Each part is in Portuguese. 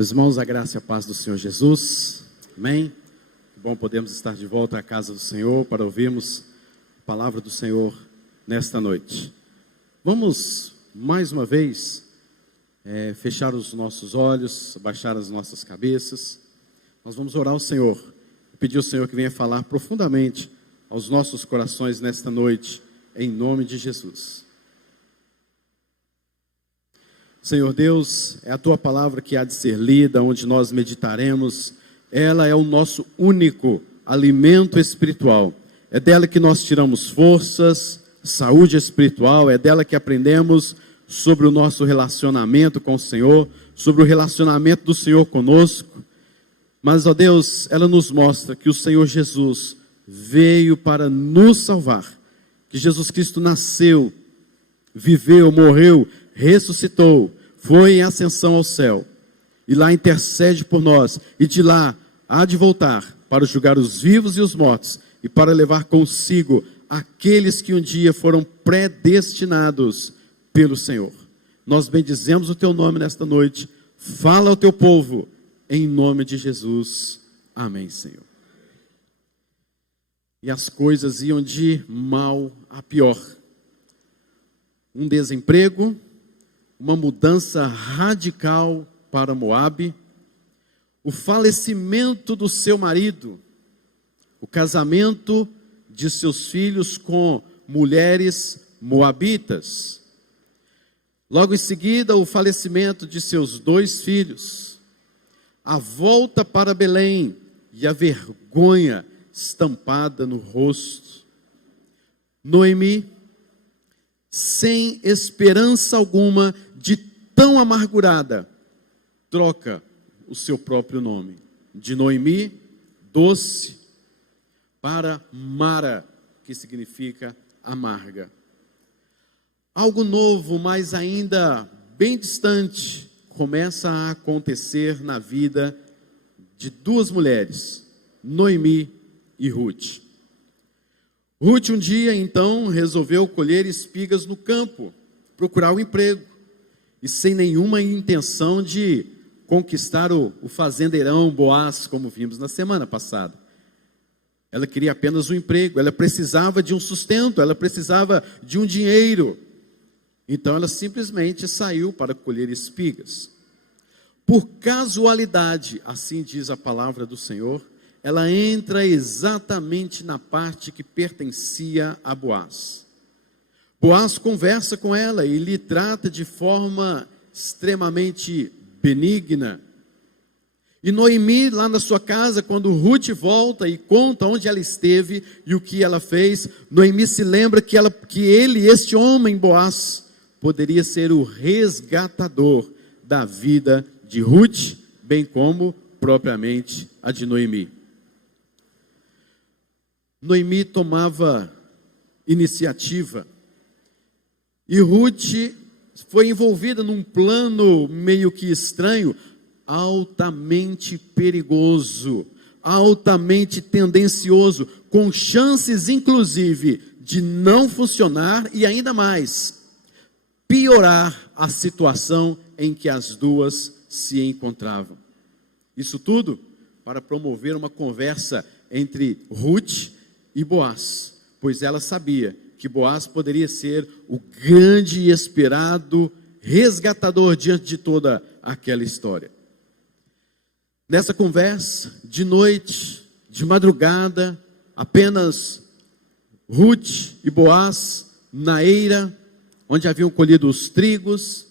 Meus irmãos, a graça e a paz do Senhor Jesus, amém? Que bom podermos estar de volta à casa do Senhor para ouvirmos a palavra do Senhor nesta noite. Vamos, mais uma vez, fechar os nossos olhos, baixar as nossas cabeças. Nós vamos orar ao Senhor, pedir ao Senhor que venha falar profundamente aos nossos corações nesta noite, em nome de Jesus. Senhor Deus, é a Tua palavra que há de ser lida, onde nós meditaremos. Ela é o nosso único alimento espiritual. É dela que nós tiramos forças, saúde espiritual. É dela que aprendemos sobre o nosso relacionamento com o Senhor, sobre o relacionamento do Senhor conosco. Mas, ó Deus, ela nos mostra que o Senhor Jesus veio para nos salvar. Que Jesus Cristo nasceu, viveu, morreu, ressuscitou, foi em ascensão ao céu, e lá intercede por nós, e de lá há de voltar para julgar os vivos e os mortos, e para levar consigo aqueles que um dia foram predestinados pelo Senhor. Nós bendizemos o Teu nome nesta noite, fala ao Teu povo, em nome de Jesus, amém, Senhor. E as coisas iam de mal a pior. Um desemprego, uma mudança radical para Moabe, o falecimento do seu marido, o casamento de seus filhos com mulheres moabitas. Logo em seguida, o falecimento de seus 2 filhos, a volta para Belém e a vergonha estampada no rosto. Noemi, sem esperança alguma, de tão amargurada, troca o seu próprio nome, de Noemi, doce, para Mara, que significa amarga. Algo novo, mas ainda bem distante, começa a acontecer na vida de 2 mulheres, Noemi e Ruth. Ruth um dia, então, resolveu colher espigas no campo, procurar um emprego, e sem nenhuma intenção de conquistar o fazendeirão Boaz, como vimos na semana passada. Ela queria apenas um emprego, ela precisava de um sustento, ela precisava de um dinheiro. Então ela simplesmente saiu para colher espigas. Por casualidade, assim diz a palavra do Senhor, ela entra exatamente na parte que pertencia a Boaz. Boaz conversa com ela e lhe trata de forma extremamente benigna. E Noemi, lá na sua casa, quando Ruth volta e conta onde ela esteve e o que ela fez, Noemi se lembra que ele, este homem Boaz, poderia ser o resgatador da vida de Ruth, bem como propriamente a de Noemi. Noemi tomava iniciativa e Ruth foi envolvida num plano meio que estranho, altamente perigoso, altamente tendencioso, com chances inclusive de não funcionar e ainda mais, piorar a situação em que as duas se encontravam. Isso tudo para promover uma conversa entre Ruth e Boaz, pois ela sabia que Boaz poderia ser o grande e esperado resgatador diante de toda aquela história. Nessa conversa, de noite, de madrugada, apenas Ruth e Boaz na eira, onde haviam colhido os trigos,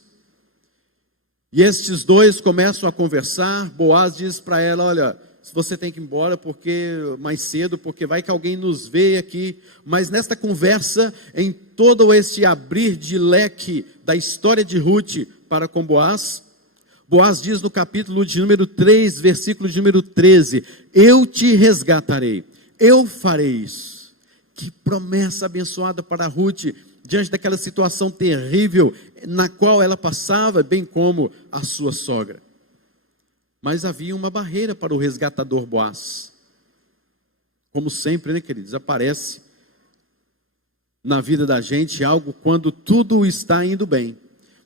e estes 2 começam a conversar. Boaz diz para ela: olha, você tem que ir embora mais cedo, porque vai que alguém nos vê aqui. Mas nesta conversa, em todo este abrir de leque da história de Ruth para com Boaz, Boaz diz no capítulo de número 3, versículo de número 13, eu te resgatarei, eu farei isso. Que promessa abençoada para Ruth, diante daquela situação terrível na qual ela passava, bem como a sua sogra. Mas havia uma barreira para o resgatador Boaz. Como sempre, né, queridos, aparece na vida da gente algo quando tudo está indo bem.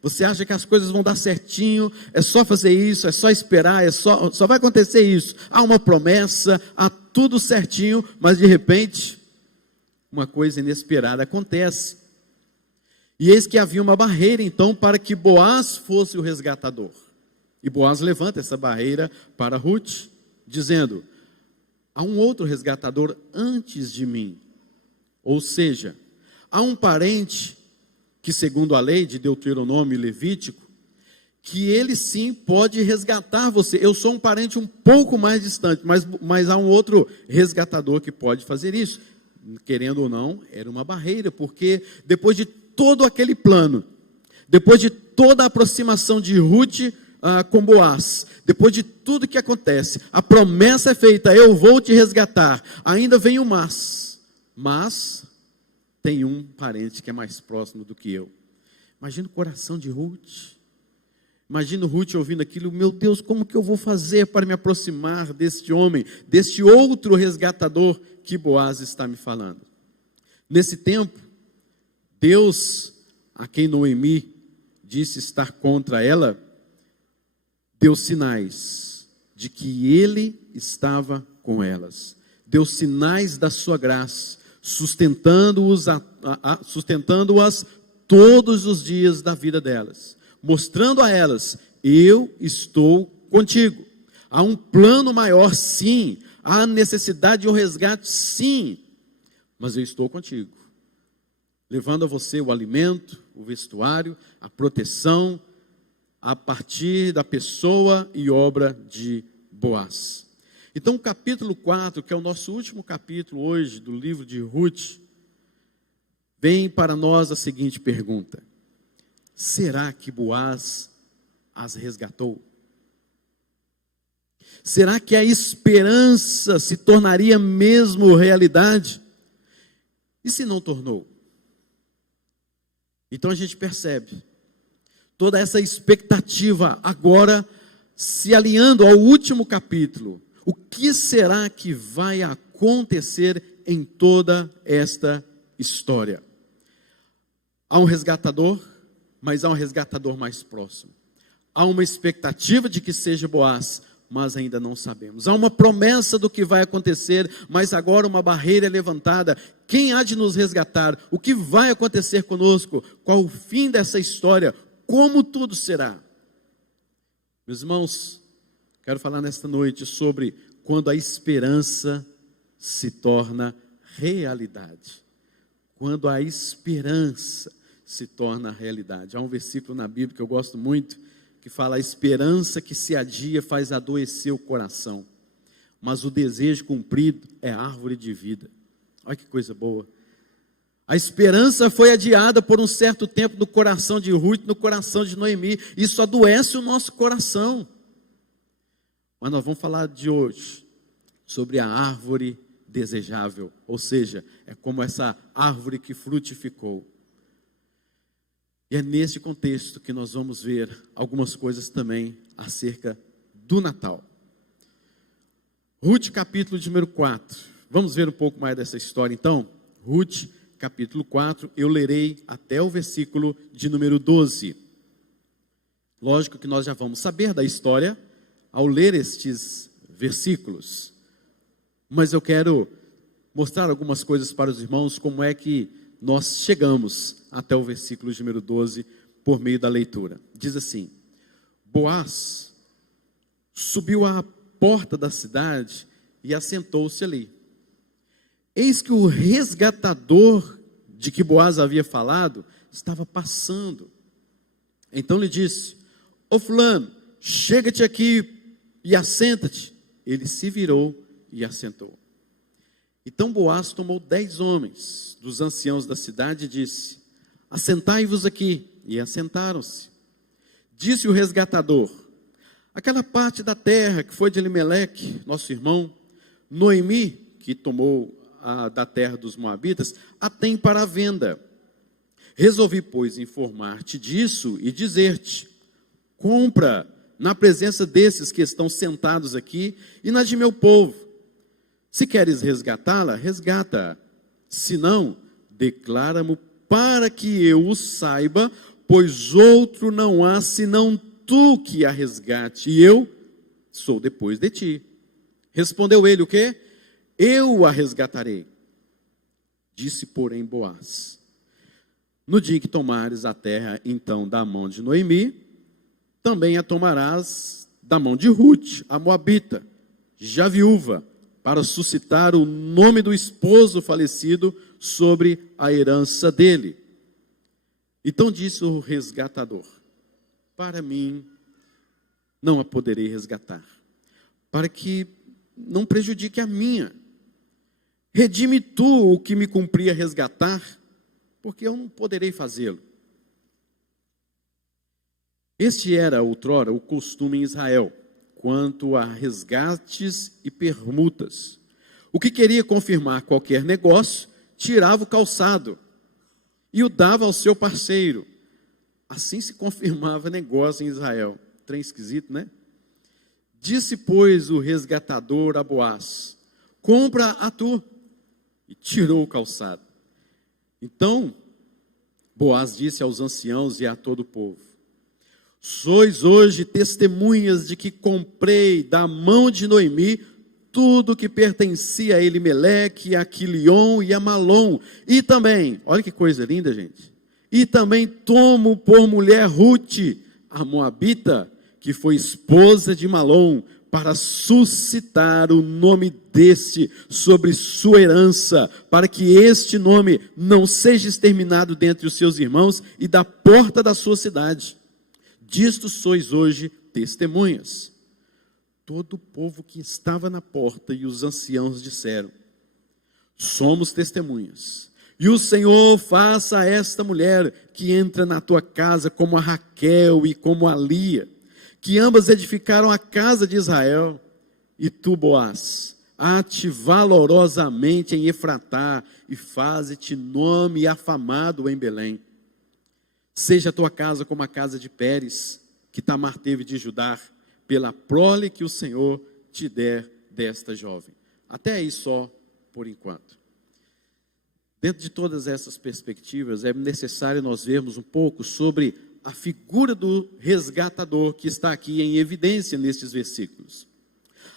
Você acha que as coisas vão dar certinho, é só fazer isso, é só esperar, só vai acontecer isso. Há uma promessa, há tudo certinho, mas de repente, uma coisa inesperada acontece. E eis que havia uma barreira então para que Boaz fosse o resgatador. E Boaz levanta essa barreira para Ruth, dizendo: há um outro resgatador antes de mim. Ou seja, há um parente que, segundo a lei de Deuteronômio e Levítico, que ele sim pode resgatar você. Eu sou um parente um pouco mais distante, mas há um outro resgatador que pode fazer isso. Querendo ou não, era uma barreira, porque depois de todo aquele plano, depois de toda a aproximação de Ruth com Boaz, depois de tudo que acontece, a promessa é feita: eu vou te resgatar. Ainda vem o mas tem um parente que é mais próximo do que eu. Imagina o coração de Ruth. Imagina Ruth ouvindo aquilo: meu Deus, como que eu vou fazer para me aproximar deste homem, deste outro resgatador que Boaz está me falando? Nesse tempo, Deus, a quem Noemi disse estar contra ela, deu sinais de que ele estava com elas. Deu sinais da sua graça, sustentando-as todos os dias da vida delas, mostrando a elas: eu estou contigo. Há um plano maior, sim. Há necessidade de um resgate, sim. Mas eu estou contigo, levando a você o alimento, o vestuário, a proteção, a partir da pessoa e obra de Boaz. Então, o capítulo 4, que é o nosso último capítulo hoje do livro de Ruth, vem para nós a seguinte pergunta: será que Boaz as resgatou? Será que a esperança se tornaria mesmo realidade? E se não tornou? Então a gente percebe toda essa expectativa agora se alinhando ao último capítulo. O que será que vai acontecer em toda esta história? Há um resgatador, mas há um resgatador mais próximo. Há uma expectativa de que seja Boaz, mas ainda não sabemos. Há uma promessa do que vai acontecer, mas agora uma barreira é levantada. Quem há de nos resgatar? O que vai acontecer conosco? Qual o fim dessa história? Como tudo será? Meus irmãos, quero falar nesta noite sobre quando a esperança se torna realidade. Quando a esperança se torna realidade. Há um versículo na Bíblia que eu gosto muito, que fala: a esperança que se adia faz adoecer o coração, mas o desejo cumprido é árvore de vida. Olha que coisa boa. A esperança foi adiada por um certo tempo no coração de Ruth, no coração de Noemi. Isso adoece o nosso coração. Mas nós vamos falar de hoje sobre a árvore desejável. Ou seja, é como essa árvore que frutificou. E é nesse contexto que nós vamos ver algumas coisas também acerca do Natal. Ruth, capítulo de número 4. Vamos ver um pouco mais dessa história então? Ruth, capítulo 4, eu lerei até o versículo de número 12. Lógico que nós já vamos saber da história ao ler estes versículos. Mas eu quero mostrar algumas coisas para os irmãos, como é que nós chegamos até o versículo de número 12 por meio da leitura. Diz assim: Boaz subiu à porta da cidade e assentou-se ali. Eis que o resgatador de que Boaz havia falado estava passando. Então lhe disse: ô fulano, chega-te aqui e assenta-te. Ele se virou e assentou. Então Boaz tomou 10 homens dos anciãos da cidade e disse: assentai-vos aqui. E assentaram-se. Disse o resgatador: aquela parte da terra que foi de Elimeleque, nosso irmão, Noemi, que tomou da terra dos Moabitas, a tem para a venda. Resolvi, pois, informar-te disso e dizer-te: compra na presença desses que estão sentados aqui e na de meu povo. Se queres resgatá-la, resgata-a. Se não, declara-mo para que eu o saiba, pois outro não há senão tu que a resgate, e eu sou depois de ti. Respondeu ele o quê? Eu a resgatarei. Disse, porém, Boaz: no dia que tomares a terra, então, da mão de Noemi, também a tomarás da mão de Ruth, a moabita, já viúva, para suscitar o nome do esposo falecido sobre a herança dele. Então disse o resgatador: para mim não a poderei resgatar, para que não prejudique a minha. Redime tu o que me cumpria resgatar, porque eu não poderei fazê-lo. Este era outrora o costume em Israel, quanto a resgates e permutas. O que queria confirmar qualquer negócio, tirava o calçado e o dava ao seu parceiro. Assim se confirmava negócio em Israel. Trem esquisito, né? Disse, pois, o resgatador a Boaz: compra a tu. E tirou o calçado. Então, Boaz disse aos anciãos e a todo o povo: sois hoje testemunhas de que comprei da mão de Noemi tudo que pertencia a Elimeleque, a Quilion e a Malom. E também, olha que coisa linda, gente. E também tomo por mulher Ruth, a moabita, que foi esposa de Malom, para suscitar o nome deste sobre sua herança, para que este nome não seja exterminado dentre os seus irmãos e da porta da sua cidade. Disto sois hoje testemunhas. Todo o povo que estava na porta e os anciãos disseram: somos testemunhas. E o Senhor faça a esta mulher que entra na tua casa como a Raquel e como a Lia, que ambas edificaram a casa de Israel, e tu, Boaz, ate valorosamente em Efratá, e faze-te nome afamado em Belém. Seja a tua casa como a casa de Pérez, que Tamar teve de Judá, pela prole que o Senhor te der desta jovem. Até aí só, por enquanto. Dentro de todas essas perspectivas, é necessário nós vermos um pouco sobre a figura do resgatador que está aqui em evidência nestes versículos.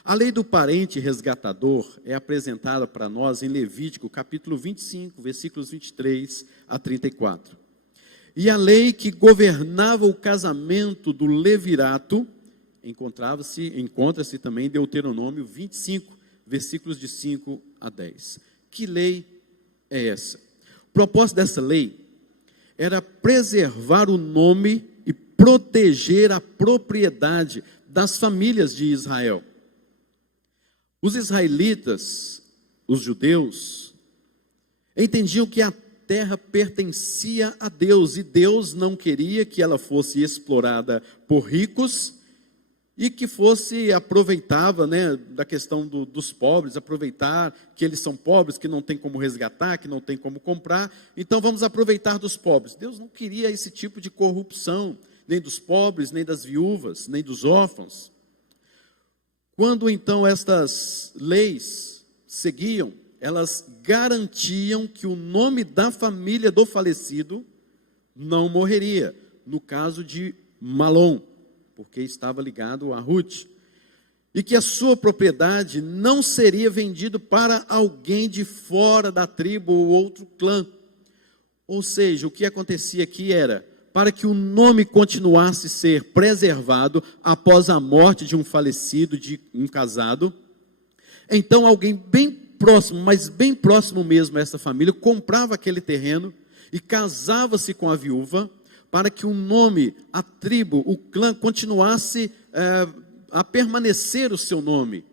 A lei do parente resgatador é apresentada para nós em Levítico, capítulo 25, versículos 23 a 34. E a lei que governava o casamento do levirato encontra-se também em Deuteronômio 25, versículos de 5 a 10. Que lei é essa? O propósito dessa lei era preservar o nome e proteger a propriedade das famílias de Israel. Os israelitas, os judeus, entendiam que a terra pertencia a Deus, e Deus não queria que ela fosse explorada por ricos e que fosse aproveitava, da questão dos pobres, aproveitar que eles são pobres, que não tem como resgatar, que não tem como comprar, então vamos aproveitar dos pobres. Deus não queria esse tipo de corrupção, nem dos pobres, nem das viúvas, nem dos órfãos. Quando então estas leis seguiam, elas garantiam que o nome da família do falecido não morreria, no caso de Malom, porque estava ligado a Ruth, e que a sua propriedade não seria vendida para alguém de fora da tribo ou outro clã. Ou seja, o que acontecia aqui era, para que o nome continuasse a ser preservado após a morte de um falecido, de um casado, então alguém bem próximo, mas bem próximo mesmo a essa família, comprava aquele terreno e casava-se com a viúva, para que o nome, a tribo, o clã continuasse a permanecer o seu nome,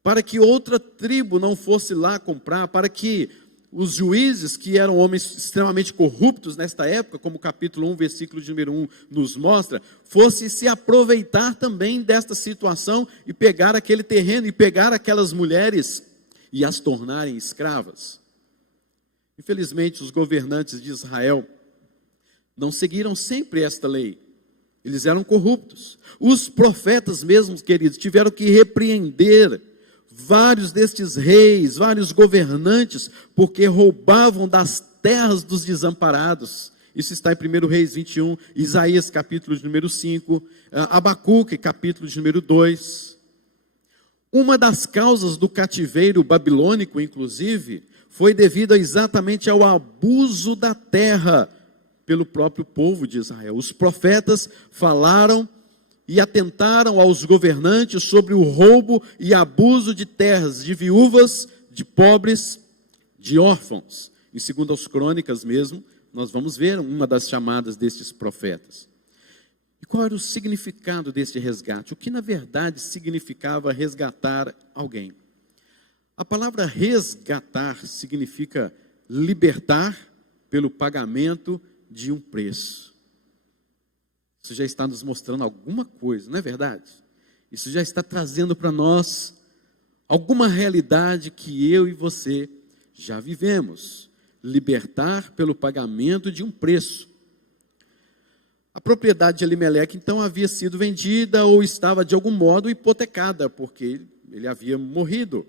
para que outra tribo não fosse lá comprar, para que os juízes, que eram homens extremamente corruptos nesta época, como o capítulo 1, versículo de número 1 nos mostra, fosse se aproveitar também desta situação e pegar aquele terreno e pegar aquelas mulheres e as tornarem escravas. Infelizmente, os governantes de Israel não seguiram sempre esta lei. Eles eram corruptos. Os profetas mesmos, queridos, tiveram que repreender vários destes reis, vários governantes, porque roubavam das terras dos desamparados. Isso está em 1 Reis 21, Isaías capítulo de número 5, Abacuque capítulo de número 2. Uma das causas do cativeiro babilônico, inclusive, foi devido exatamente ao abuso da terra pelo próprio povo de Israel. Os profetas falaram e atentaram aos governantes sobre o roubo e abuso de terras, de viúvas, de pobres, de órfãos. Em 2 Crônicas mesmo, nós vamos ver uma das chamadas destes profetas. E qual era o significado deste resgate? O que na verdade significava resgatar alguém? A palavra resgatar significa libertar pelo pagamento de um preço. Isso já está nos mostrando alguma coisa, não é verdade? Isso já está trazendo para nós alguma realidade que eu e você já vivemos. Libertar pelo pagamento de um preço. A propriedade de Elimeleque, então, havia sido vendida ou estava, de algum modo, hipotecada, porque ele havia morrido.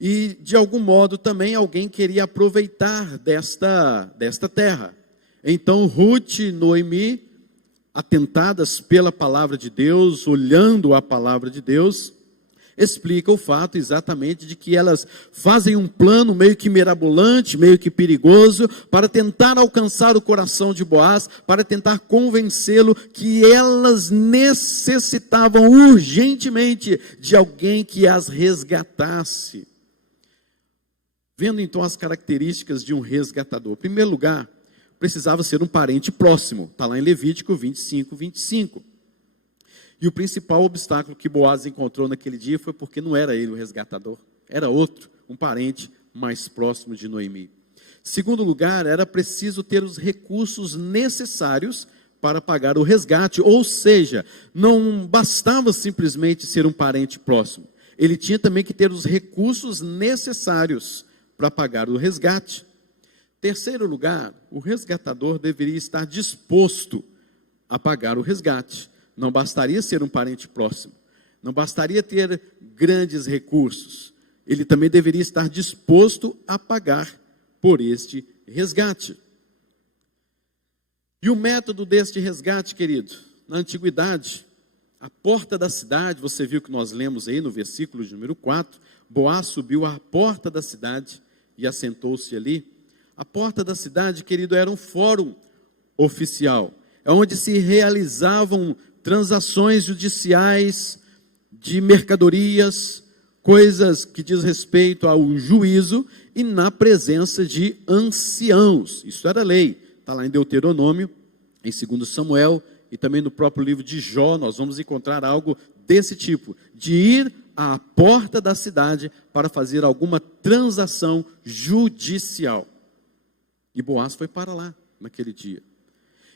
E, de algum modo, também alguém queria aproveitar desta terra. Então, Ruth e Noemi, atentadas pela palavra de Deus, olhando a palavra de Deus, explica o fato exatamente de que elas fazem um plano meio que mirabolante, meio que perigoso, para tentar alcançar o coração de Boaz, para tentar convencê-lo que elas necessitavam urgentemente de alguém que as resgatasse. Vendo então as características de um resgatador. Em primeiro lugar, precisava ser um parente próximo. Está lá em Levítico 25, 25. E o principal obstáculo que Boaz encontrou naquele dia foi porque não era ele o resgatador. Era outro, um parente mais próximo de Noemi. Segundo lugar, era preciso ter os recursos necessários para pagar o resgate. Ou seja, não bastava simplesmente ser um parente próximo. Ele tinha também que ter os recursos necessários para pagar o resgate. Terceiro lugar, o resgatador deveria estar disposto a pagar o resgate. Não bastaria ser um parente próximo, não bastaria ter grandes recursos. Ele também deveria estar disposto a pagar por este resgate. E o método deste resgate, querido, na antiguidade, a porta da cidade, você viu que nós lemos aí no versículo de número 4, Boaz subiu à porta da cidade e assentou-se ali. A porta da cidade, querido, era um fórum oficial, é onde se realizavam transações judiciais de mercadorias, coisas que diz respeito ao juízo e na presença de anciãos. Isso era lei, está lá em Deuteronômio, em 2 Samuel e também no próprio livro de Jó, nós vamos encontrar algo desse tipo, de ir à porta da cidade para fazer alguma transação judicial. E Boaz foi para lá naquele dia.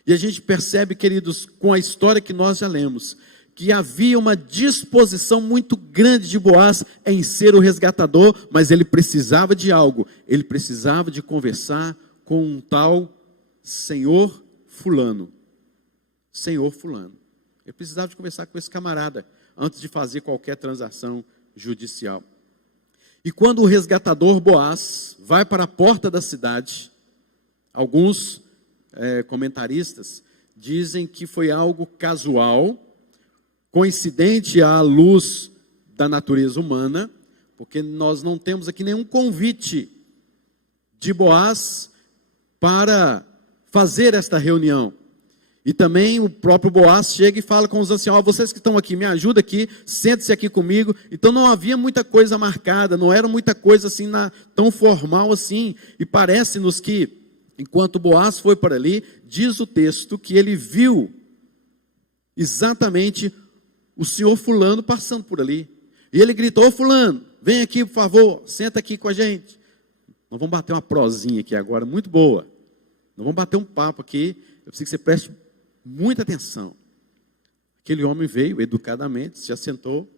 E a gente percebe, queridos, com a história que nós já lemos, que havia uma disposição muito grande de Boaz em ser o resgatador, mas ele precisava de algo, ele precisava de conversar com um tal senhor fulano. Senhor fulano. Ele precisava de conversar com esse camarada, antes de fazer qualquer transação judicial. E quando o resgatador Boaz vai para a porta da cidade, alguns comentaristas dizem que foi algo casual, coincidente à luz da natureza humana, porque nós não temos aqui nenhum convite de Boaz para fazer esta reunião. E também o próprio Boaz chega e fala com os anciãos: vocês que estão aqui, me ajuda aqui, sente-se aqui comigo. Então não havia muita coisa marcada, não era muita coisa assim tão formal assim. E parece-nos que, enquanto Boaz foi para ali, diz o texto que ele viu exatamente o senhor fulano passando por ali. E ele gritou: ô fulano, vem aqui por favor, senta aqui com a gente. Nós vamos bater uma prosinha aqui agora, muito boa. Nós vamos bater um papo aqui, eu preciso que você preste muita atenção. Aquele homem veio educadamente, se assentou.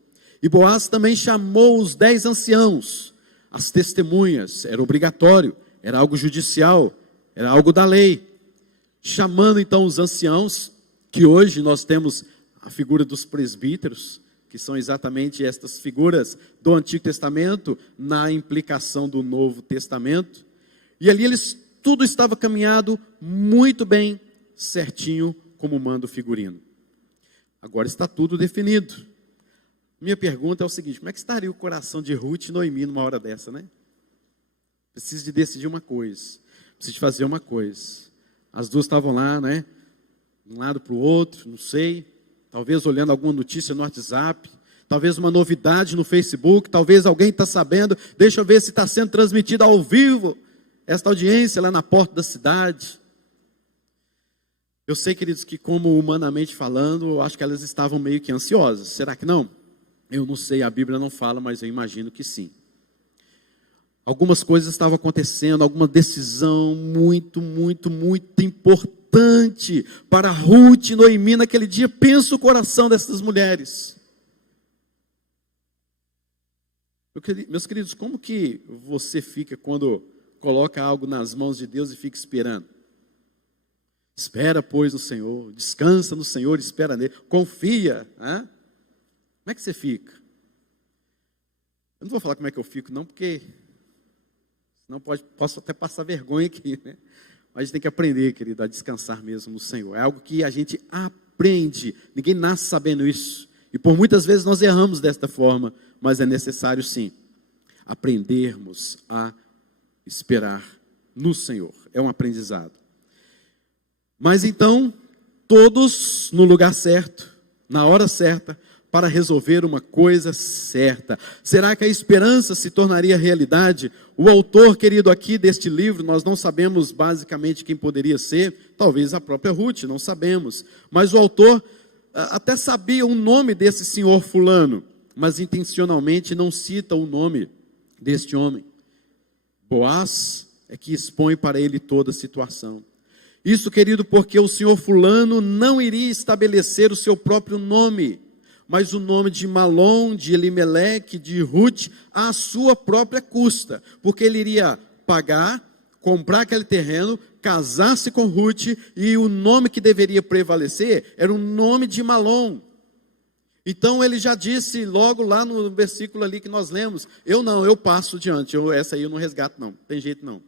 E Boaz também chamou os 10 anciãos, as testemunhas, era obrigatório, era algo judicial, era algo da lei. Chamando então os anciãos, que hoje nós temos a figura dos presbíteros, que são exatamente estas figuras do Antigo Testamento, na implicação do Novo Testamento. E ali eles tudo estava caminhado muito bem, certinho, como manda o figurino. Agora está tudo definido. Minha pergunta é o seguinte: como é que estaria o coração de Ruth e Noemi numa hora dessa, né? Preciso de decidir uma coisa, preciso de fazer uma coisa. As duas estavam lá, né? De um lado para o outro, não sei. Talvez olhando alguma notícia no WhatsApp, talvez uma novidade no Facebook, talvez alguém está sabendo, deixa eu ver se está sendo transmitida ao vivo esta audiência lá na porta da cidade. Eu sei, queridos, que como humanamente falando, eu acho que elas estavam meio que ansiosas. Será que não? Eu não sei, a Bíblia não fala, mas eu imagino que sim. Algumas coisas estavam acontecendo, alguma decisão muito importante para Ruth e Noemi naquele dia. Pensa o coração dessas mulheres. Meus queridos, como que você fica quando coloca algo nas mãos de Deus e fica esperando? Espera, pois, no Senhor, descansa no Senhor, espera nele, confia. Hein? Como é que você fica? Eu não vou falar como é que eu fico, não, porque senão posso até passar vergonha aqui, né? Mas a gente tem que aprender, querido, a descansar mesmo no Senhor. É algo que a gente aprende, ninguém nasce sabendo isso. E por muitas vezes nós erramos desta forma, mas é necessário sim, aprendermos a esperar no Senhor. É um aprendizado. Mas então, todos no lugar certo, na hora certa, para resolver uma coisa certa. Será que a esperança se tornaria realidade? O autor, querido, aqui deste livro, nós não sabemos basicamente quem poderia ser, talvez a própria Ruth, não sabemos. Mas o autor até sabia o nome desse senhor fulano, mas intencionalmente não cita o nome deste homem. Boaz é que expõe para ele toda a situação. Isso, querido, porque o senhor fulano não iria estabelecer o seu próprio nome, mas o nome de Malom, de Elimeleque, de Ruth, à sua própria custa, porque ele iria pagar, comprar aquele terreno, casar-se com Ruth, e o nome que deveria prevalecer era o nome de Malom. Então ele já disse logo lá no versículo ali que nós lemos: eu passo diante, essa aí eu não resgato não, tem jeito não,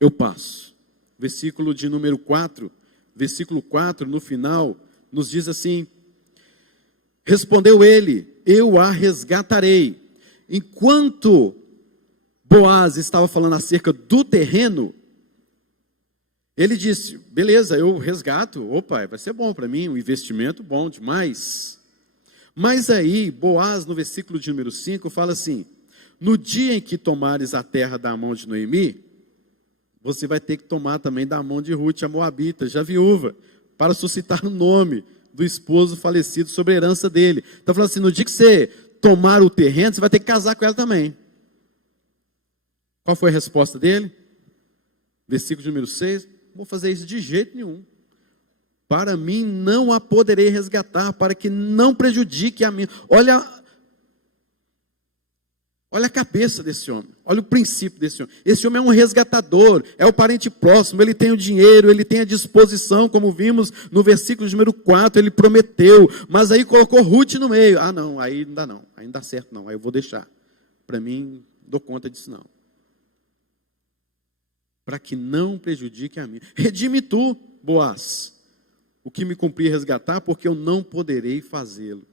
eu passo. Versículo de número 4, versículo 4, no final, nos diz assim: respondeu ele, eu a resgatarei. Enquanto Boaz estava falando acerca do terreno, ele disse, beleza, eu resgato, opa, vai ser bom para mim, um investimento bom demais. Mas aí, Boaz, no versículo de número 5, fala assim: no dia em que tomares a terra da mão de Noemi, você vai ter que tomar também da mão de Ruth, a moabita, já viúva, para suscitar o nome do esposo falecido sobre a herança dele. Está falando assim, no dia que você tomar o terreno, você vai ter que casar com ela também. Qual foi a resposta dele? Versículo número 6, não vou fazer isso de jeito nenhum. Para mim não a poderei resgatar, para que não prejudique a mim. Olha a cabeça desse homem, olha o princípio desse homem. Esse homem é um resgatador, é o parente próximo, ele tem o dinheiro, ele tem a disposição, como vimos no versículo número 4, ele prometeu, mas aí colocou Ruth no meio. Ah não, aí não dá certo não, aí eu vou deixar. Para mim, não dou conta disso não. Para que não prejudique a mim. Redime tu, Boaz, o que me cumprir resgatar, porque eu não poderei fazê-lo.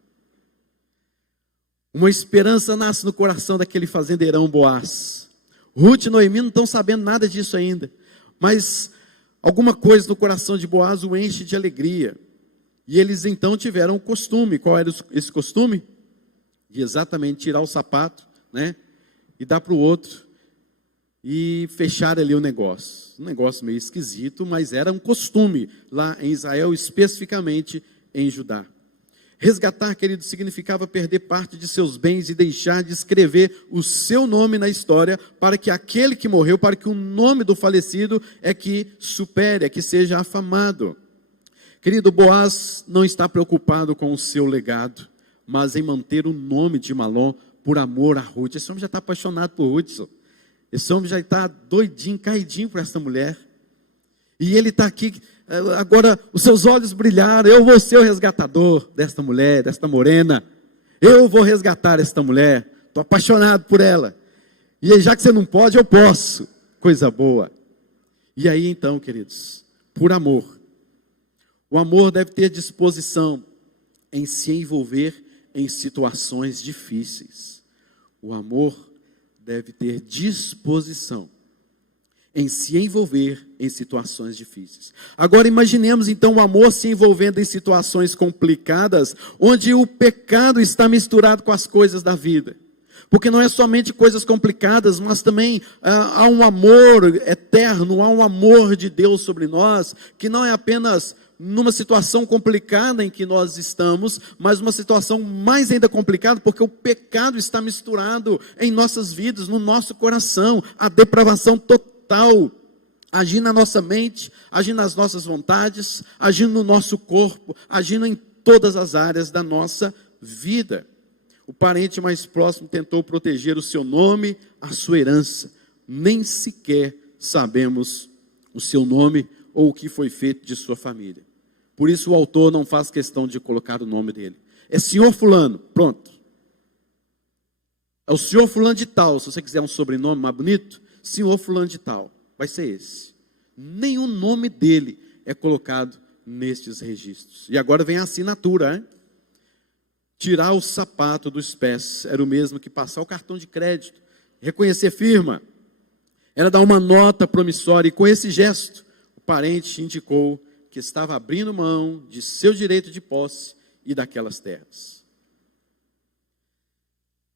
Uma esperança nasce no coração daquele fazendeirão Boaz. Ruth e Noemi não estão sabendo nada disso ainda, mas alguma coisa no coração de Boaz o enche de alegria. E eles então tiveram um costume. Qual era esse costume? De exatamente tirar o sapato, né, e dar para o outro e fechar ali o negócio. Um negócio meio esquisito, mas era um costume lá em Israel, especificamente em Judá. Resgatar, querido, significava perder parte de seus bens e deixar de escrever o seu nome na história, para que aquele que morreu, para que o nome do falecido é que supere, é que seja afamado. Querido, Boaz não está preocupado com o seu legado, mas em manter o nome de Malom por amor a Ruth. Esse homem já está apaixonado por Ruth. Esse homem já está doidinho, caidinho por essa mulher. E ele está aqui, agora os seus olhos brilharam, eu vou ser o resgatador desta mulher, desta morena. Eu vou resgatar esta mulher, estou apaixonado por ela. E já que você não pode, eu posso. Coisa boa. E aí então, queridos, por amor. O amor deve ter disposição em se envolver em situações difíceis. O amor deve ter disposição em se envolver em situações difíceis. Agora imaginemos então o amor se envolvendo em situações complicadas, onde o pecado está misturado com as coisas da vida. Porque não é somente coisas complicadas, mas também há um amor eterno, há um amor de Deus sobre nós, que não é apenas numa situação complicada em que nós estamos, mas uma situação mais ainda complicada, porque o pecado está misturado em nossas vidas, no nosso coração, a depravação total, agindo na nossa mente, agindo nas nossas vontades, agindo no nosso corpo, agindo em todas as áreas da nossa vida. O parente mais próximo tentou proteger o seu nome, a sua herança. Nem sequer sabemos o seu nome ou o que foi feito de sua família. Por isso o autor não faz questão de colocar o nome dele. É senhor fulano, pronto. É o senhor fulano de tal. Se você quiser um sobrenome mais bonito, senhor fulano de tal. Vai ser esse. Nenhum nome dele é colocado nestes registros. E agora vem a assinatura, hein? Tirar o sapato dos pés era o mesmo que passar o cartão de crédito. Reconhecer firma era dar uma nota promissória. E com esse gesto, o parente indicou que estava abrindo mão de seu direito de posse e daquelas terras.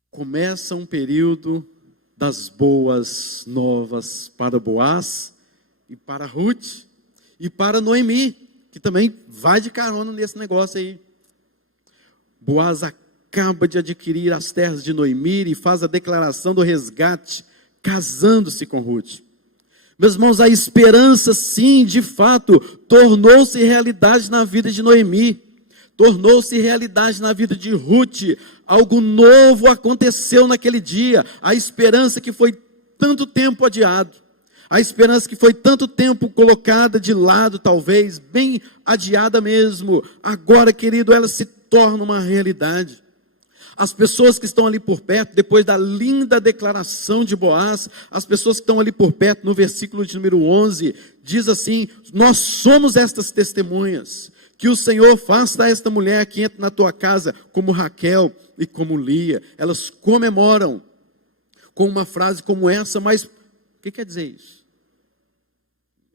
Começa um período das boas novas para Boaz e para Ruth e para Noemi, que também vai de carona nesse negócio aí. Boaz acaba de adquirir as terras de Noemi e faz a declaração do resgate, casando-se com Ruth. Meus irmãos, a esperança, sim, de fato, tornou-se realidade na vida de Noemi, tornou-se realidade na vida de Ruth. Algo novo aconteceu naquele dia. A esperança que foi tanto tempo adiado, a esperança que foi tanto tempo colocada de lado, talvez, bem adiada mesmo, agora, querido, ela se torna uma realidade. As pessoas que estão ali por perto, depois da linda declaração de Boaz, as pessoas que estão ali por perto, no versículo de número 11, diz assim: nós somos estas testemunhas, que o Senhor faça a esta mulher que entra na tua casa, como Raquel e como Lia. Elas comemoram com uma frase como essa, mas o que quer dizer isso?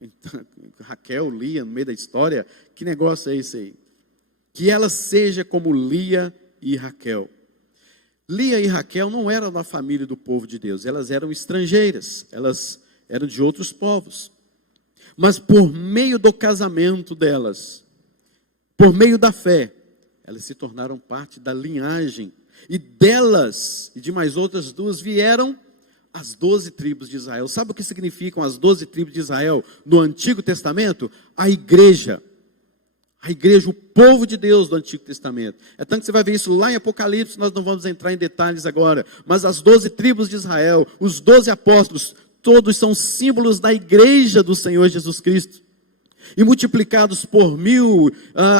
Então, Raquel, Lia, no meio da história, que negócio é esse aí? Que ela seja como Lia e Raquel. Lia e Raquel não eram da família do povo de Deus, elas eram estrangeiras, elas eram de outros povos. Mas por meio do casamento delas, por meio da fé, elas se tornaram parte da linhagem. E delas, e de mais outras duas, vieram as 12 tribos de Israel. Sabe o que significam as 12 tribos de Israel no Antigo Testamento? A igreja, o povo de Deus do Antigo Testamento. É tanto que você vai ver isso lá em Apocalipse, nós não vamos entrar em detalhes agora, mas as 12 tribos de Israel, os 12 apóstolos, todos são símbolos da igreja do Senhor Jesus Cristo. E multiplicados por 1000,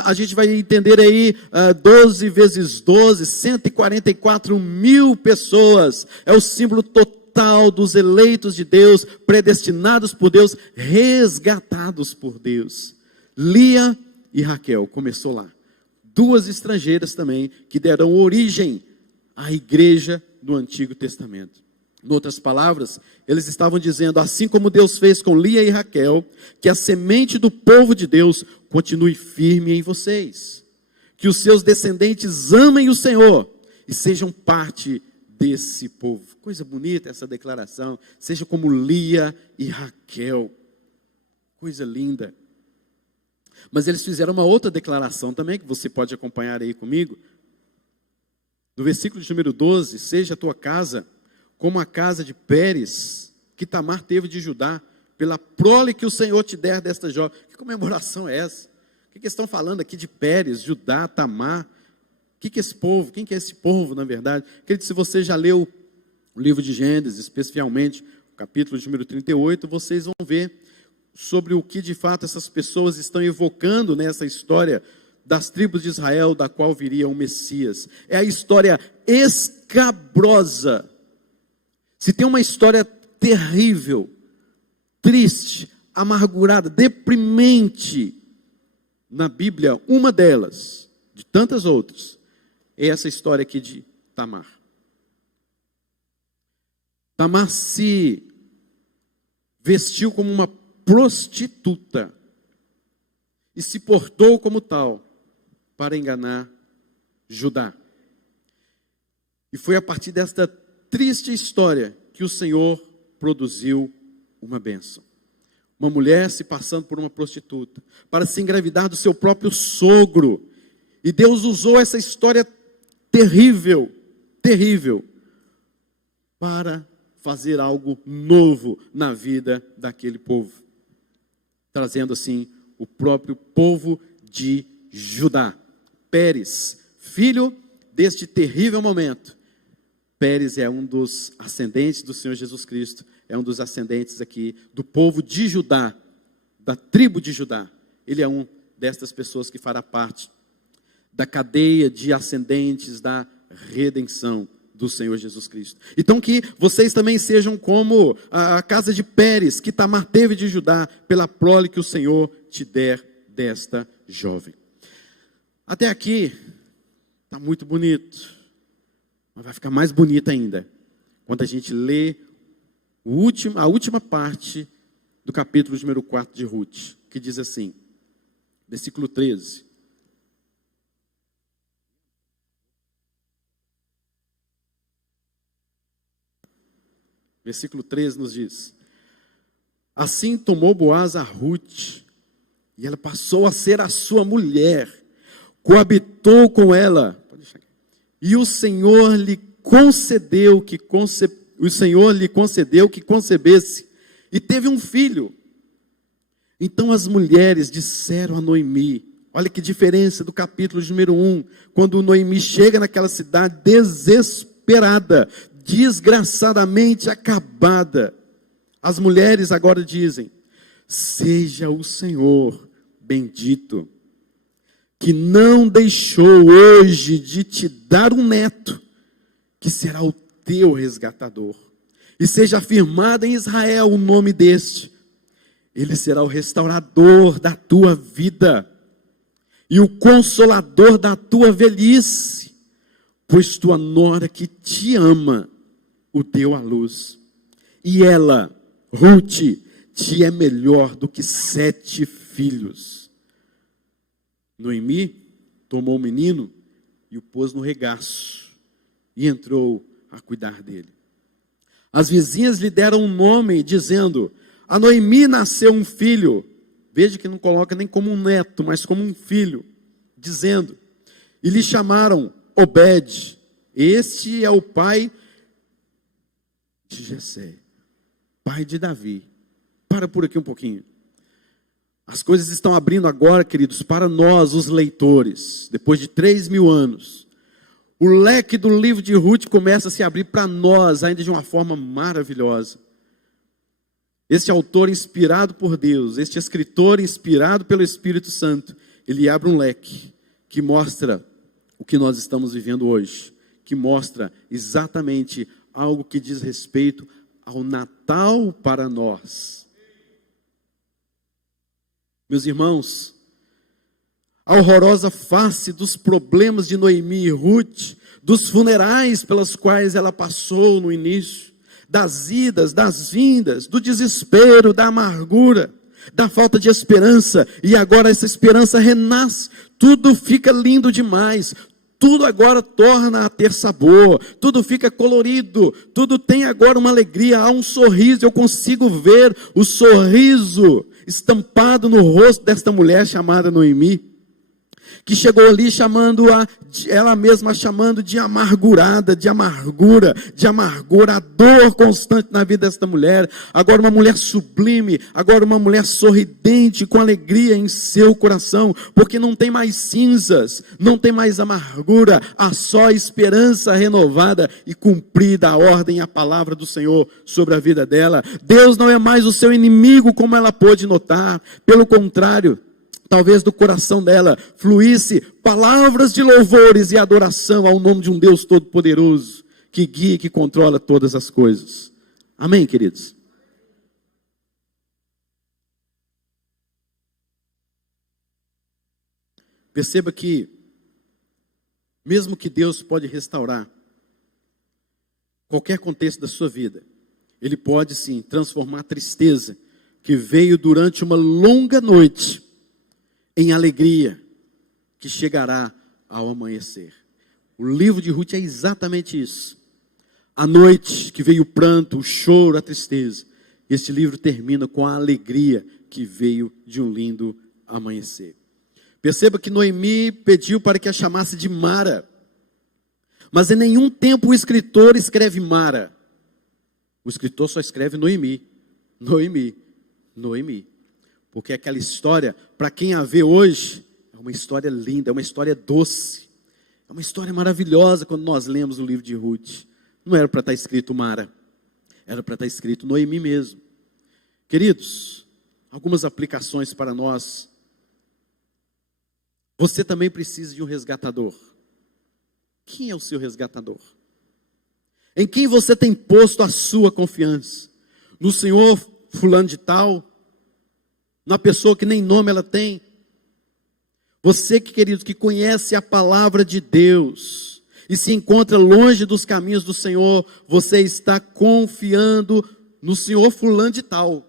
a gente vai entender aí, 12 vezes 12, 144 mil pessoas, é o símbolo total dos eleitos de Deus, predestinados por Deus, resgatados por Deus. Lia e Raquel, começou lá. Duas estrangeiras também, que deram origem à igreja do Antigo Testamento. Em outras palavras, eles estavam dizendo, assim como Deus fez com Lia e Raquel, que a semente do povo de Deus continue firme em vocês. Que os seus descendentes amem o Senhor e sejam parte desse povo. Coisa bonita essa declaração. Seja como Lia e Raquel. Coisa linda. Mas eles fizeram uma outra declaração também, que você pode acompanhar aí comigo. No versículo de número 12, seja a tua casa como a casa de Pérez, que Tamar teve de Judá, pela prole que o Senhor te der desta jovem. Que comemoração é essa? O que eles estão falando aqui de Pérez, Judá, Tamar? O que é esse povo? Quem que é esse povo, na verdade? Querido, se você já leu o livro de Gênesis, especialmente o capítulo de número 38, vocês vão ver sobre o que de fato essas pessoas estão evocando nessa história das tribos de Israel, da qual viria o Messias. É a história escabrosa. Se tem uma história terrível, triste, amargurada, deprimente na Bíblia, uma delas, de tantas outras, é essa história aqui de Tamar. Tamar se vestiu como uma prostituta e se portou como tal para enganar Judá. E foi a partir desta triste história que o Senhor produziu uma bênção. Uma mulher se passando por uma prostituta para se engravidar do seu próprio sogro. E Deus usou essa história terrível, terrível, para fazer algo novo na vida daquele povo, trazendo assim o próprio povo de Judá. Pérez, filho deste terrível momento. Pérez é um dos ascendentes do Senhor Jesus Cristo, é um dos ascendentes aqui do povo de Judá, da tribo de Judá. Ele é um destas pessoas que fará parte da cadeia de ascendentes da redenção do Senhor Jesus Cristo. Então que vocês também sejam como a casa de Pérez, que Tamar teve de Judá, pela prole que o Senhor te der desta jovem. Até aqui, está muito bonito, mas vai ficar mais bonito ainda, quando a gente lê a última parte do capítulo número 4 de Ruth, que diz assim, versículo 13. Versículo 13 nos diz: assim tomou Boaz a Ruth, e ela passou a ser a sua mulher, coabitou com ela, e o Senhor lhe concedeu que concebesse, e teve um filho. Então as mulheres disseram a Noemi, olha que diferença do capítulo número 1, quando Noemi chega naquela cidade desesperada, desgraçadamente acabada. As mulheres agora dizem: seja o Senhor bendito, que não deixou hoje de te dar um neto, que será o teu resgatador. E seja afirmado em Israel o nome deste. Ele será o restaurador da tua vida e o consolador da tua velhice, pois tua nora que te ama o deu à luz. E ela, Ruth, te é melhor do que 7 filhos. Noemi tomou o menino e o pôs no regaço e entrou a cuidar dele. As vizinhas lhe deram um nome, dizendo: a Noemi nasceu um filho. Veja que não coloca nem como um neto, mas como um filho, dizendo, e lhe chamaram Obed. Este é o pai de Jessé, pai de Davi. Para por aqui um pouquinho. As coisas estão abrindo agora, queridos, para nós, os leitores, depois de 3.000 anos. O leque do livro de Ruth começa a se abrir para nós, ainda de uma forma maravilhosa. Este autor inspirado por Deus, este escritor inspirado pelo Espírito Santo, ele abre um leque que mostra o que nós estamos vivendo hoje, que mostra exatamente algo que diz respeito ao Natal para nós. Meus irmãos, a horrorosa face dos problemas de Noemi e Ruth, dos funerais pelas quais ela passou no início, das idas, das vindas, do desespero, da amargura, da falta de esperança, e agora essa esperança renasce, tudo fica lindo demais, tudo agora torna a ter sabor, tudo fica colorido, tudo tem agora uma alegria, há um sorriso, eu consigo ver o sorriso estampado no rosto desta mulher chamada Noemi, que chegou ali ela mesma chamando de amargurada, de amargura, a dor constante na vida desta mulher. Agora uma mulher sublime, agora uma mulher sorridente, com alegria em seu coração, porque não tem mais cinzas, não tem mais amargura, há só esperança renovada e cumprida a ordem e a palavra do Senhor sobre a vida dela. Deus não é mais o seu inimigo, como ela pôde notar, pelo contrário, talvez do coração dela fluísse palavras de louvores e adoração ao nome de um Deus todo-poderoso, que guia e que controla todas as coisas. Amém, queridos? Perceba que, mesmo que Deus pode restaurar qualquer contexto da sua vida, Ele pode sim transformar a tristeza que veio durante uma longa noite em alegria que chegará ao amanhecer. O livro de Ruth é exatamente isso. A noite que veio o pranto, o choro, a tristeza. Este livro termina com a alegria que veio de um lindo amanhecer. Perceba que Noemi pediu para que a chamasse de Mara. Mas em nenhum tempo o escritor escreve Mara. O escritor só escreve Noemi. Noemi. Noemi. Porque aquela história, para quem a vê hoje, é uma história linda, é uma história doce. É uma história maravilhosa quando nós lemos o livro de Ruth. Não era para estar escrito Mara. Era para estar escrito Noemi mesmo. Queridos, algumas aplicações para nós. Você também precisa de um resgatador. Quem é o seu resgatador? Em quem você tem posto a sua confiança? No senhor fulano de tal? Na pessoa que nem nome ela tem? Você, querido, que conhece a palavra de Deus e se encontra longe dos caminhos do Senhor, você está confiando no senhor fulano de tal.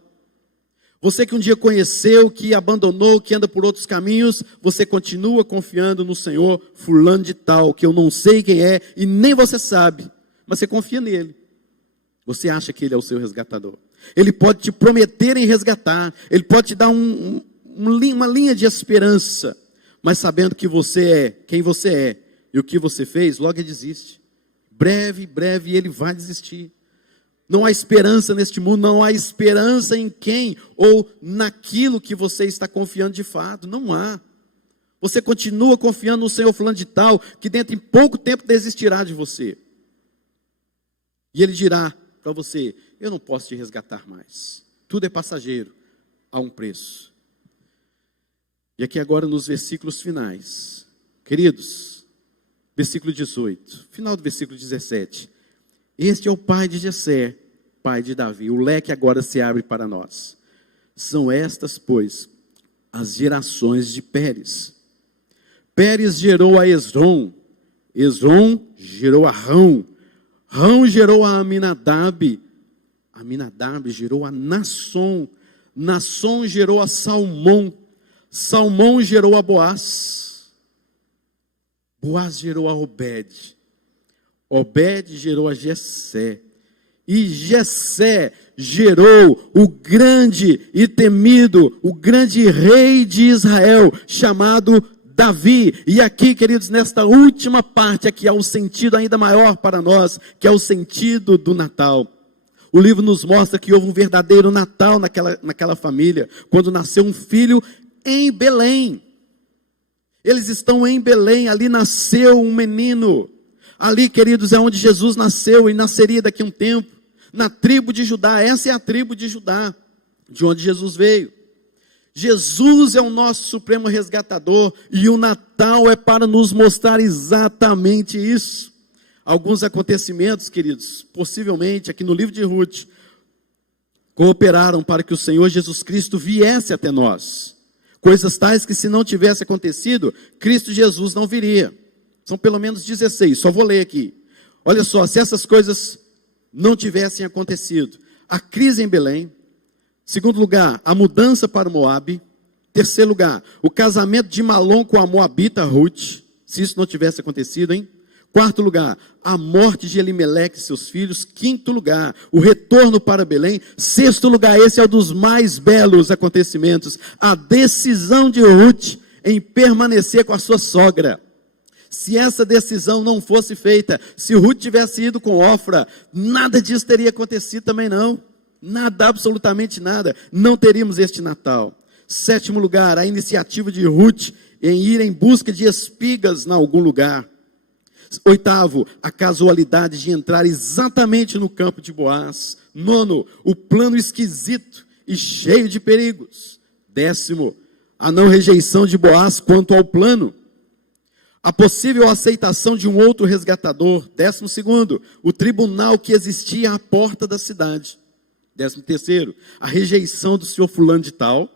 Você que um dia conheceu, que abandonou, que anda por outros caminhos, você continua confiando no senhor fulano de tal, que eu não sei quem é e nem você sabe, mas você confia nele. Você acha que ele é o seu resgatador. Ele pode te prometer em resgatar, ele pode te dar uma linha de esperança, mas sabendo que você é quem você é e o que você fez, logo ele desiste. Breve ele vai desistir. Não há esperança neste mundo, não há esperança em quem ou naquilo que você está confiando de fato, não há. Você continua confiando no Senhor fulano de tal, que dentro de pouco tempo desistirá de você. E ele dirá para você, eu não posso te resgatar mais. Tudo é passageiro, há um preço. E aqui agora nos versículos finais, queridos, versículo 18, final do versículo 17. Este é o pai de Jessé, pai de Davi. O leque agora se abre para nós. São estas, pois, as gerações de Pérez. Pérez gerou a Esrom. Esrom gerou a Rão. Rão gerou a Aminadab. Aminadab gerou a Nasson. Nasson gerou a Salmão. Salmão gerou a Boaz. Boaz gerou a Obed. Obed gerou a Jessé. E Jessé gerou o grande e temido, o grande rei de Israel, chamado Davi. E aqui, queridos, nesta última parte, aqui há um sentido ainda maior para nós, que é o sentido do Natal. O livro nos mostra que houve um verdadeiro Natal naquela família, quando nasceu um filho em Belém. Eles estão em Belém, ali nasceu um menino. Ali, queridos, é onde Jesus nasceu e nasceria daqui a um tempo. Na tribo de Judá, essa é a tribo de Judá, de onde Jesus veio. Jesus é o nosso supremo resgatador e o Natal é para nos mostrar exatamente isso. Alguns acontecimentos, queridos, possivelmente aqui no livro de Ruth, cooperaram para que o Senhor Jesus Cristo viesse até nós. Coisas tais que se não tivesse acontecido, Cristo Jesus não viria. São pelo menos 16, só vou ler aqui. Olha só, se essas coisas não tivessem acontecido. A crise em Belém. Segundo lugar, a mudança para Moabe. Terceiro lugar, o casamento de Malom com a moabita Ruth. Se isso não tivesse acontecido, hein? Quarto lugar, a morte de Elimeleque e seus filhos. Quinto lugar, o retorno para Belém. Sexto lugar, esse é um dos mais belos acontecimentos. A decisão de Ruth em permanecer com a sua sogra. Se essa decisão não fosse feita, se Ruth tivesse ido com Ofra, nada disso teria acontecido também não. Nada, absolutamente nada. Não teríamos este Natal. Sétimo lugar, a iniciativa de Ruth em ir em busca de espigas em algum lugar. Oitavo, a casualidade de entrar exatamente no campo de Boaz. Nono, o plano esquisito e cheio de perigos. Décimo, a não rejeição de Boaz quanto ao plano. A possível aceitação de um outro resgatador. 12º, o tribunal que existia à porta da cidade. 13º, a rejeição do senhor fulano de tal.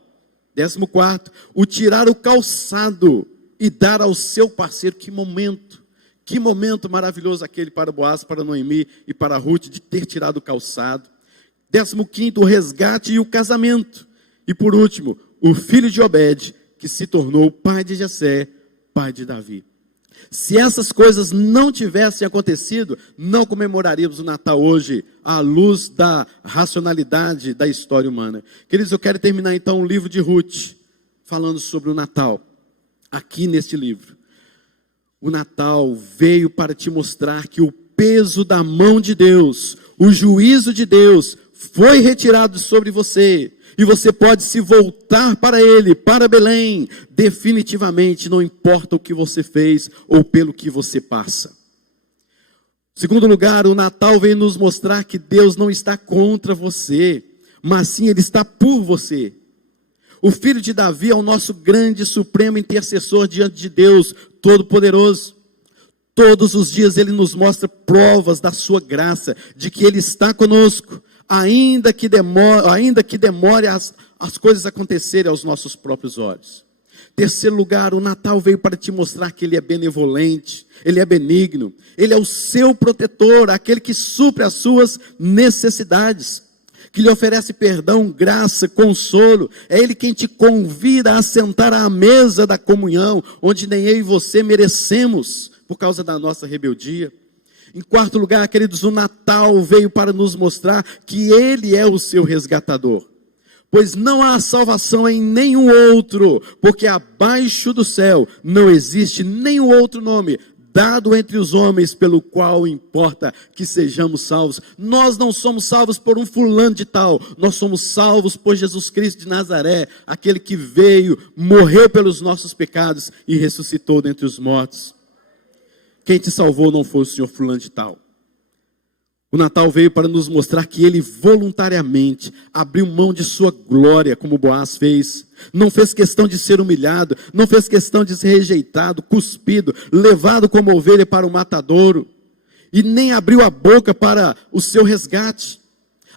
14º, o tirar o calçado e dar ao seu parceiro. Que momento maravilhoso aquele para Boaz, para Noemi e para Ruth, de ter tirado o calçado. 15º, o resgate e o casamento. E por último, o filho de Obed, que se tornou pai de Jessé, pai de Davi. Se essas coisas não tivessem acontecido, não comemoraríamos o Natal hoje, à luz da racionalidade da história humana. Queridos, eu quero terminar então o livro de Ruth, falando sobre o Natal, aqui neste livro. O Natal veio para te mostrar que o peso da mão de Deus, o juízo de Deus, foi retirado sobre você. E você pode se voltar para Ele, para Belém, definitivamente, não importa o que você fez ou pelo que você passa. Segundo lugar, o Natal veio nos mostrar que Deus não está contra você, mas sim Ele está por você. O filho de Davi é o nosso grande, supremo intercessor diante de Deus Todo-Poderoso. Todos os dias Ele nos mostra provas da sua graça, de que Ele está conosco. Ainda que demore as coisas acontecerem aos nossos próprios olhos. Terceiro lugar, o Natal veio para te mostrar que Ele é benevolente, Ele é benigno, Ele é o seu protetor, aquele que supre as suas necessidades, que lhe oferece perdão, graça, consolo. É Ele quem te convida a sentar à mesa da comunhão, onde nem eu e você merecemos, por causa da nossa rebeldia. Em quarto lugar, queridos, o Natal veio para nos mostrar que Ele é o seu resgatador. Pois não há salvação em nenhum outro, porque abaixo do céu não existe nenhum outro nome dado entre os homens pelo qual importa que sejamos salvos. Nós não somos salvos por um fulano de tal, nós somos salvos por Jesus Cristo de Nazaré, aquele que veio, morreu pelos nossos pecados e ressuscitou dentre os mortos. Quem te salvou não foi o senhor fulano de tal. O Natal veio para nos mostrar que Ele voluntariamente abriu mão de sua glória, como Boaz fez. Não fez questão de ser humilhado, não fez questão de ser rejeitado, cuspido, levado como ovelha para o matadouro. E nem abriu a boca para o seu resgate,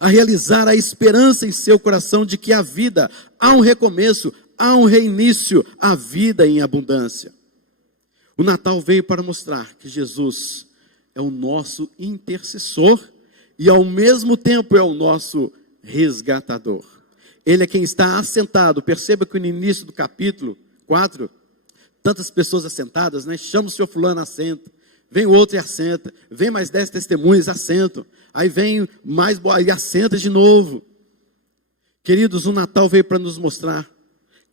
a realizar a esperança em seu coração de que a vida, há um recomeço, há um reinício, a vida em abundância. O Natal veio para mostrar que Jesus é o nosso intercessor e ao mesmo tempo é o nosso resgatador. Ele é quem está assentado. Perceba que no início do capítulo 4, tantas pessoas assentadas, né? Chama o senhor fulano, assenta. Vem o outro e assenta. Vem mais 10 testemunhas, assentam. Aí vem mais e assenta de novo. Queridos, o Natal veio para nos mostrar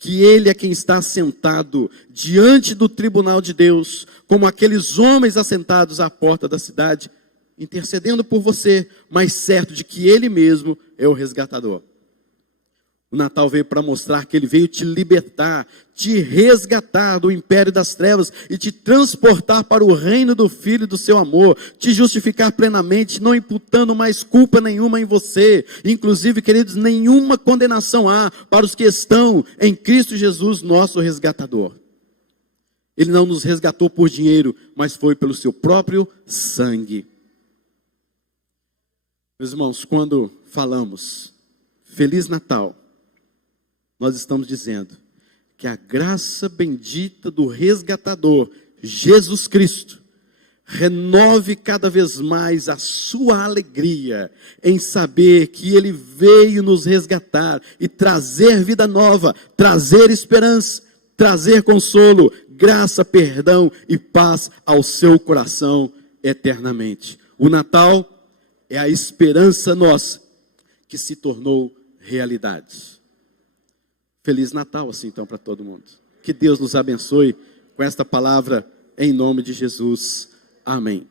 que Ele é quem está assentado diante do tribunal de Deus, como aqueles homens assentados à porta da cidade, intercedendo por você, mas certo de que Ele mesmo é o resgatador. O Natal veio para mostrar que Ele veio te libertar, te resgatar do império das trevas e te transportar para o reino do Filho do seu amor, te justificar plenamente, não imputando mais culpa nenhuma em você. Inclusive, queridos, nenhuma condenação há para os que estão em Cristo Jesus, nosso resgatador. Ele não nos resgatou por dinheiro, mas foi pelo seu próprio sangue. Meus irmãos, quando falamos Feliz Natal, nós estamos dizendo que a graça bendita do resgatador, Jesus Cristo, renove cada vez mais a sua alegria em saber que Ele veio nos resgatar e trazer vida nova, trazer esperança, trazer consolo, graça, perdão e paz ao seu coração eternamente. O Natal é a esperança nossa que se tornou realidade. Feliz Natal, assim, então, para todo mundo. Que Deus nos abençoe com esta palavra, em nome de Jesus. Amém.